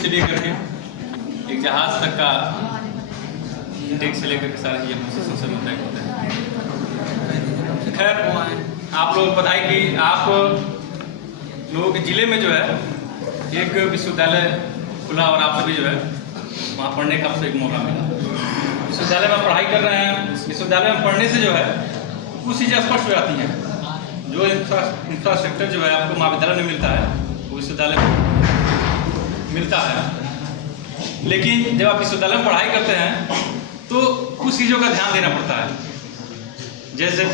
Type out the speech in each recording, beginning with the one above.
से लेकर के एक जहाज तक का डेक से लेकर के सारा ये सब तय होता है। खैर आप लोग बधाई कि आप लोगों के ज़िले में जो है एक विश्वविद्यालय खुला और आप सभी जो है वहाँ पढ़ने का आपसे एक मौका मिला। विश्वविद्यालय में पढ़ाई कर रहे हैं, विश्वविद्यालय में पढ़ने से जो है कुछ चीज़ें स्पष्ट हो जाती हैं। जो इंफ्रास्ट्रक्चर जो है आपको महाविद्यालय में मिलता है वो विश्वविद्यालय में मिलता है, लेकिन जब आप विश्वविद्यालय में पढ़ाई करते हैं तो कुछ चीज़ों का ध्यान देना पड़ता है। जैसे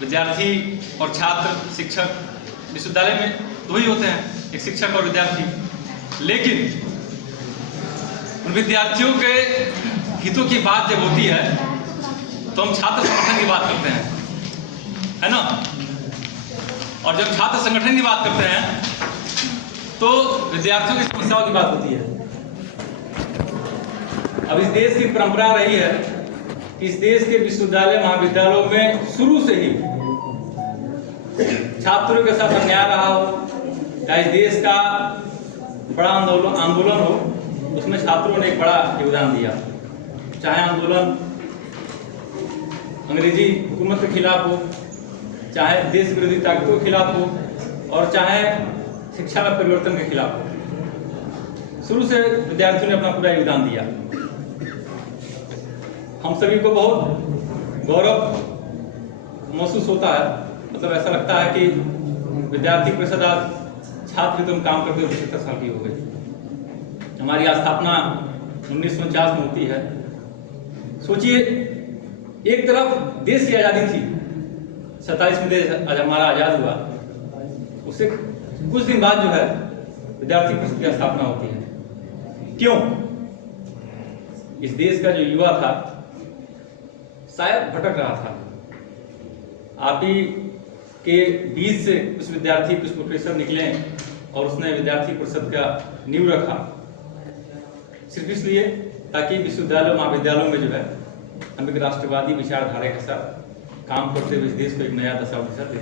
विद्यार्थी और छात्र, शिक्षक, विश्वविद्यालय में दो ही होते हैं, एक शिक्षक और विद्यार्थी, लेकिन उन विद्यार्थियों के हितों की बात जब होती है तो हम छात्र संगठन की बात करते हैं, है ना। और जब छात्र संगठन की बात करते हैं तो विद्यार्थियों की समस्याओं की बात होती है। अब इस देश की परंपरा रही है कि इस देश के विश्वविद्यालय महाविद्यालयों में शुरू से ही छात्रों के साथ अन्याय रहा हो, या इस देश का बड़ा आंदोलन हो, उसमें छात्रों ने एक बड़ा योगदान दिया। चाहे आंदोलन अंग्रेजी हुकूमत के खिलाफ हो, चाहे देश विरोधी ताकतों के खिलाफ हो, और चाहे शिक्षा में परिवर्तन के खिलाफ हो, शुरू से विद्यार्थियों ने अपना पूरा योगदान दिया। हम सभी को बहुत गौरव महसूस होता है, मतलब ऐसा लगता है कि विद्यार्थी परिषद आज छात्र हितों में काम करते हुए 75 साल की हो गई। हमारी स्थापना 1949 में होती है। सोचिए, एक तरफ देश की आज़ादी थी, 27 में देश हमारा आज़ाद हुआ, उससे कुछ दिन बाद जो है विद्यार्थी परिषद की स्थापना होती है। क्यों? इस देश का जो युवा था शायद भटक रहा था। आप ही के बीच से कुछ विद्यार्थी, कुछ प्रोफेसर निकले और उसने विद्यार्थी परिषद का नींव रखा, सिर्फ इसलिए ताकि विश्वविद्यालय महाविद्यालयों में जो है हम एक राष्ट्रवादी विचारधारा के साथ काम करते हुए इस देश को एक नया दशा दिशा दे।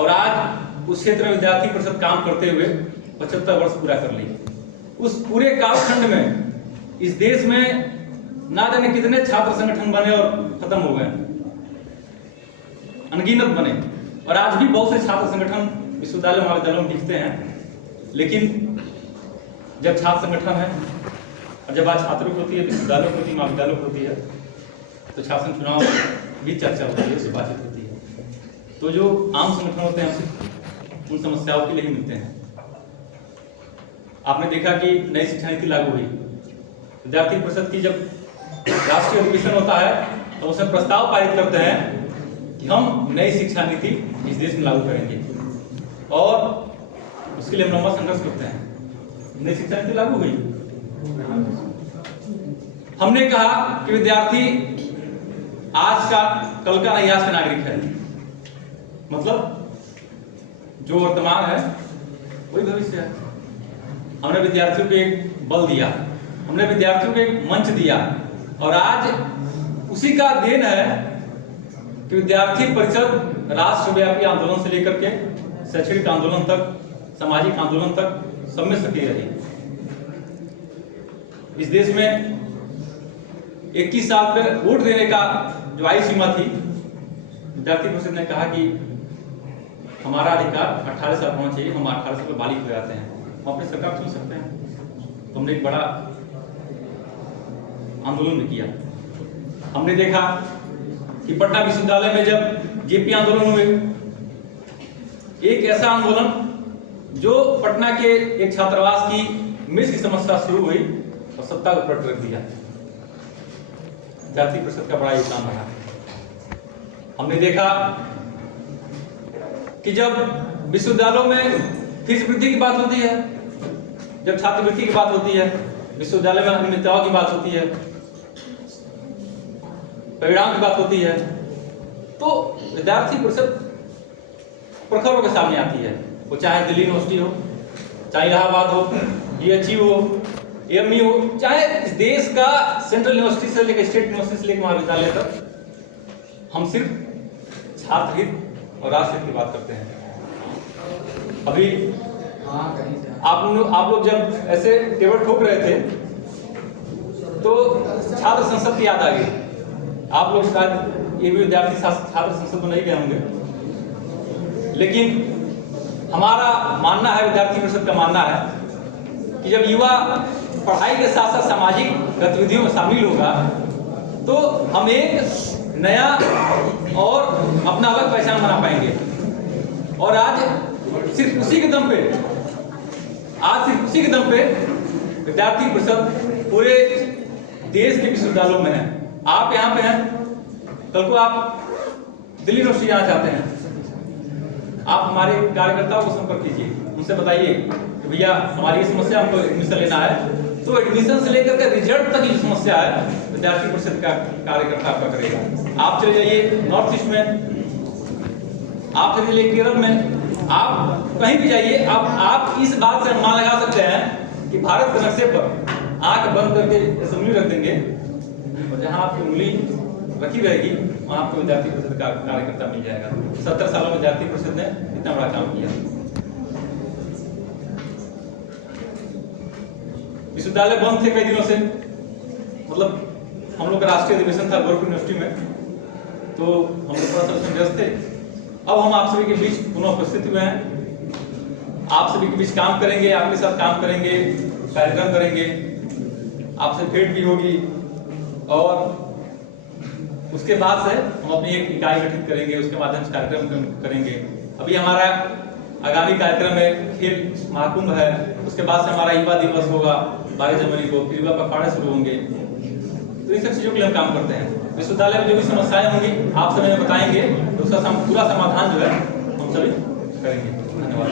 और आज उस क्षेत्र में विद्यार्थी परिषद काम करते हुए 75 वर्ष पूरा कर ली। उस पूरे कालखंड में इस देश में ना जाने कितने छात्र संगठन बने और खत्म हो गए, अनगिनत बने, और आज भी बहुत से छात्र संगठन विश्वविद्यालय महाविद्यालयों में दिखते हैं। लेकिन जब छात्र संगठन है और जब आज छात्रों की होती है, विश्वविद्यालयों की होती है, महाविद्यालयों की होती है, तो छात्र चुनाव भी चर्चा होती है, उससे बातचीत होती है। तो जो आम संगठन होते हैं हमसे उन समस्याओं के लिए ही मिलते हैं। आपने देखा कि नई शिक्षा नीति लागू हुई, विद्यार्थी परिषद की जब राष्ट्रीय अधिवेशन होता है तो उसमें प्रस्ताव पारित करते हैं कि हम नई शिक्षा नीति इस देश में लागू करेंगे, और उसके लिए हम लंबा संघर्ष करते हैं। नई शिक्षा नीति लागू हुई, हमने कहा कि विद्यार्थी आज का कल का नहीं, आज का नागरिक है, मतलब जो वर्तमान है वही भविष्य है। हमने विद्यार्थियों को एक बल दिया, हमने विद्यार्थियों को एक मंच दिया, और आज उसी का देन है कि विद्यार्थी परिषद राष्ट्रव्यापी आंदोलन से लेकर के शैक्षणिक आंदोलन तक, सामाजिक आंदोलन तक सब में सक्रिय रही। इस देश में 21 साल पे वोट देने का जो आयु सीमा थी, विद्यार्थी परिषद ने कहा कि हमारा अधिकार 18 साल होना चाहिए, हम 18 साल पर बालिग हो जाते हैं, हम अपनी सरकार चुन सकते हैं। तो हमने एक बड़ा आंदोलन किया। हमने देखा कि पटना विश्वविद्यालय में जब जेपी आंदोलन हुए, एक ऐसा आंदोलन जो पटना के एक छात्रावास की मेस की समस्या शुरू हुई और सत्ता को पलट रख दिया। विद्यार्थी परिषद का बड़ा योगदान रहा। हमने देखा कि जब विश्वविद्यालयों में फीस वृद्धि की बात होती है, जब छात्रवृत्ति की बात होती है, विश्वविद्यालय में अनियमितताओं की बात होती है, परिणाम की बात होती है, तो विद्यार्थी परिषद प्रखर होकर सामने आती है। वो चाहे दिल्ली यूनिवर्सिटी हो, चाहे इलाहाबाद हो, DHU हो, AMU हो, चाहे इस देश का सेंट्रल यूनिवर्सिटी से लेकर स्टेट यूनिवर्सिटी से लेकर महाविद्यालय तक, हम सिर्फ छात्र हित और राष्ट्र हित की बात करते हैं। अभी आप लोग जब ऐसे टेबल ठोक रहे थे तो छात्र संसद की याद आ गई। आप लोग शायद ये भी विद्यार्थी छात्र संसद में नहीं गए होंगे, लेकिन हमारा मानना है, विद्यार्थी परिषद का मानना है कि जब युवा पढ़ाई के साथ साथ सामाजिक गतिविधियों में शामिल होगा तो हम एक नया और अपना अलग पहचान बना पाएंगे। और आज सिर्फ उसी के दम पे विद्यार्थी परिषद पूरे देश के विश्वविद्यालयों में है। आप यहाँ पे हैं, कल को आप दिल्ली यूनिवर्सिटी जाना चाहते हैं, आप हमारे कार्यकर्ताओं को संपर्क कीजिए, उनसे बताइए कि भैया हमारी ये समस्या, हमको एडमिशन लेना है। तो एडमिशन से लेकर के रिजल्ट तक की समस्या है, विद्यार्थी परिषद का कार्यकर्ता आपका करेगा। आप चले जाइए नॉर्थ ईस्ट में, आप चले जाइए केरल में, आप कहीं भी जाइए, आप इस बात से अनुमान लगा सकते हैं कि भारत के नक्शे पर आंख बंद करके असेंबली रख देंगे और जहां आपकी उंगली रखी रहेगी वहां आपको विद्यार्थी परिषद का कार्यकर्ता मिल जाएगा। 70 सालों में विद्यार्थी परिषद ने इतना बड़ा काम किया। विश्वविद्यालय बंद थे कई दिनों से, मतलब हम लोग का राष्ट्रीय अधिवेशन था गोरखपुर यूनिवर्सिटी में, तो हम लोग थोड़ा सा उसमें व्यस्त थे। अब हम आप सभी के बीच पुनः उपस्थित हुए हैं, आप सभी के बीच काम करेंगे, आपके साथ काम करेंगे, कार्यक्रम करेंगे, आपसे भेंट भी होगी और उसके बाद से हम अपनी एक इकाई गठित करेंगे, उसके माध्यम से कार्यक्रम करेंगे। अभी हमारा आगामी कार्यक्रम है खेल महाकुंभ है, उसके बाद से हमारा युवा दिवस होगा 12 जनवरी को, फिर युवा पखवाड़े शुरू होंगे। तो इन सब चीजों के लिए हम काम करते हैं। विश्वविद्यालय में जो भी समस्याएं होंगी आप सभी हमें बताएंगे, तो उसका पूरा समाधान जो है हम सभी करेंगे। धन्यवाद।